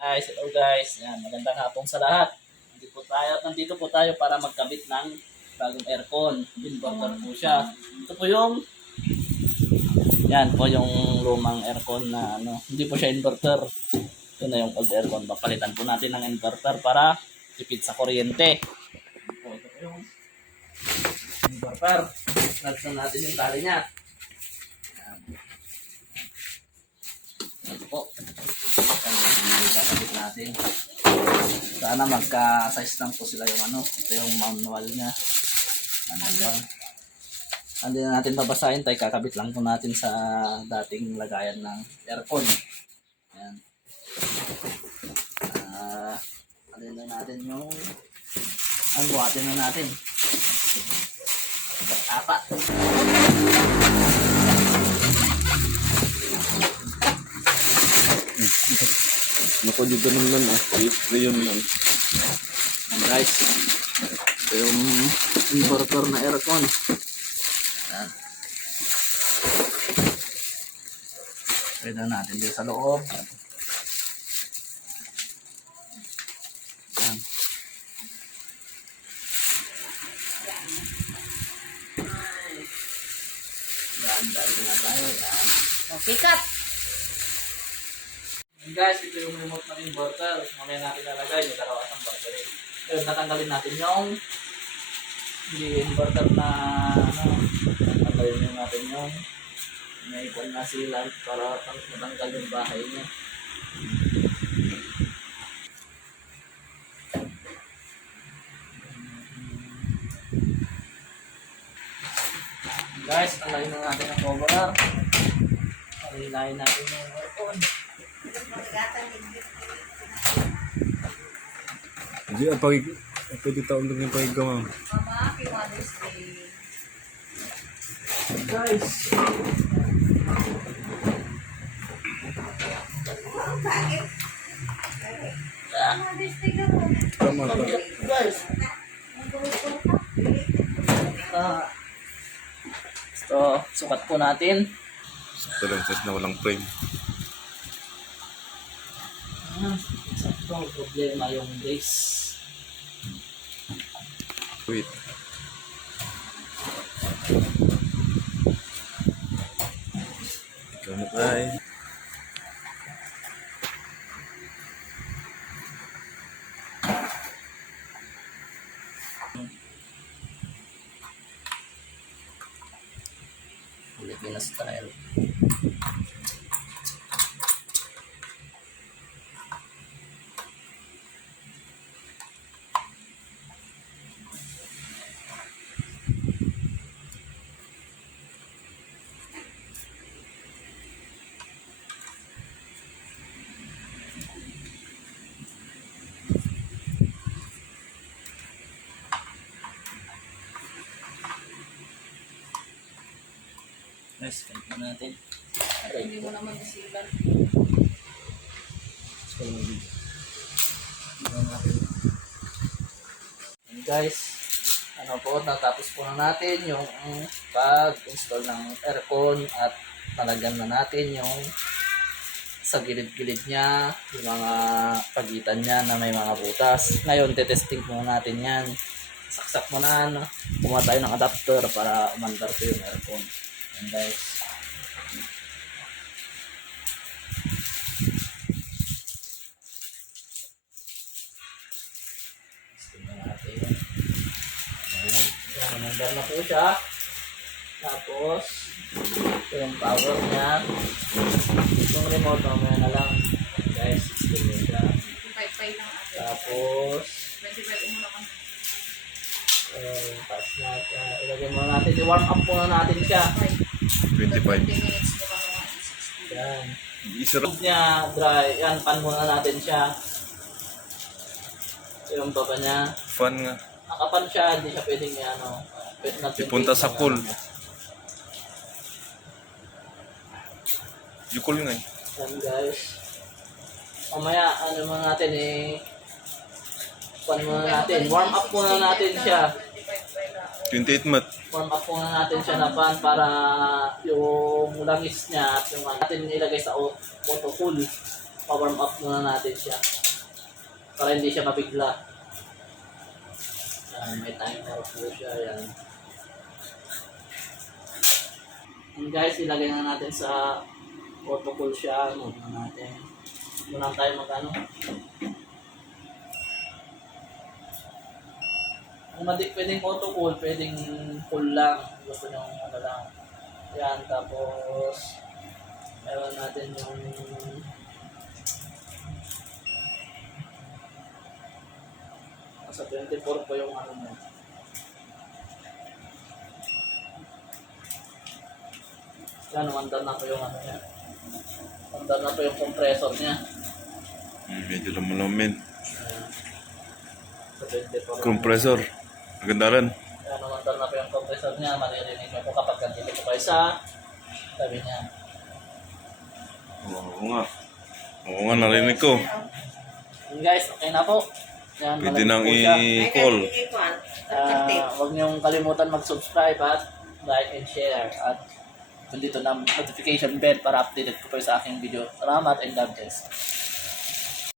Guys, hello guys. Yan, magandang hapon sa lahat. Nandito po tayo para magkabit ng bagong aircon. Inverter po siya. Ito po yung yan po yung lumang aircon na hindi po siya inverter. Ito na yung old aircon. Papalitan po natin ng inverter para tipid sa kuryente. Ito po yung inverter. Nagsan natin yung tali niya. Yan. Ito po. Kakabit natin. Sana magka-size lang po sila yung ito yung manual niya. Hindi na natin babasahin tayo, kakabit lang po natin sa dating lagayan ng aircon. Ayan. Alin na natin yung buhatin na natin. Apat. Naku, dito naman yun lang. And guys, ito yung inverter na aircon. Ayan. Pwede natin dito sa loob. Ayan. Ayan, dali na tayo. Ayan. Okay, cut! And guys, ito yung remote ng inverter. Mamaya natin lalagay yung dalawa ng battery. Ngayon, tatanggalin natin yung inverter na tatanggalin natin yung may ikon na silang para matanggal yung bahay niya. Guys, tanggalin na natin ang cover. Palilayin natin yung aircon. Hindi, pwede taon lang yung pahigawa. Mama, happy Mother's Day. Guys, Mother's Day ka mo. Tama ba? guys, so, sukat po natin. Sakto lang set na walang frame. Sakto, problema yung base. Wait. Ikaw na tayo. Filipino style. Guys, ganito natin. Hindi mo naman isilan. So, and guys, natapos po na natin yung pag-install ng aircon at talagyan na natin yung sa gilid-gilid niya, yung mga pagitan niya na may mga butas. Ngayon, tetesting muna natin yan. Saksak mo na, kumuha tayo ng adapter para umandar ko yung aircon. And guys, umandar na po siya. Tapos, ito yung power niya. Yung remote, mamaya na lang. Guys, explain mo siya. 25 lang ako. Tapos, 25 umuna ka. pass na siya. Ilagay muna natin. I-warm up muna natin siya. 25. 20 minutes mo lang mga 60. Yan. Isara. Pag niya dry, yan, pan muna natin siya. Yung baba niya. Fun nga. Nakapan siya, hindi siya pwedeng pwede natin. Ipunta sa pool. Yukol nga eh. Yan guys. Mamaya, muna natin pan muna natin. Warm up muna natin siya. 28 mat. Warm up muna natin siya na pan para yung langis niya at yung natin ilagay sa auto cool Pa-warm up muna natin siya. Para hindi siya mabigla. Yan, may timer po siya. Yan. And guys, ilagay na natin sa auto cool siya. Muna natin. Muna tayo magano. Kung pwedeng auto cool, pwedeng cool lang. Gusto nyo ano lang. Yan, tapos meron natin yung sa 24 po yung ano mo. Yan, umandar na po yung ano niya. Umandar na po yung compressor niya. Medyo lumalamin. Ayan. Sa 24. Compressor. Maganda rin. Yan, umandar na po yung compressor niya. Maririnig niyo po kapag nandito po kayo sa sabi niya. Oo nga. Oo nga, narinig ko. Yun guys, okay na po. Yan, Pwede malapit nang po siya. i-call. Huwag niyong kalimutan mag-subscribe at like and share at dito na notification bell para updated ko po sa aking video. Salamat and God bless.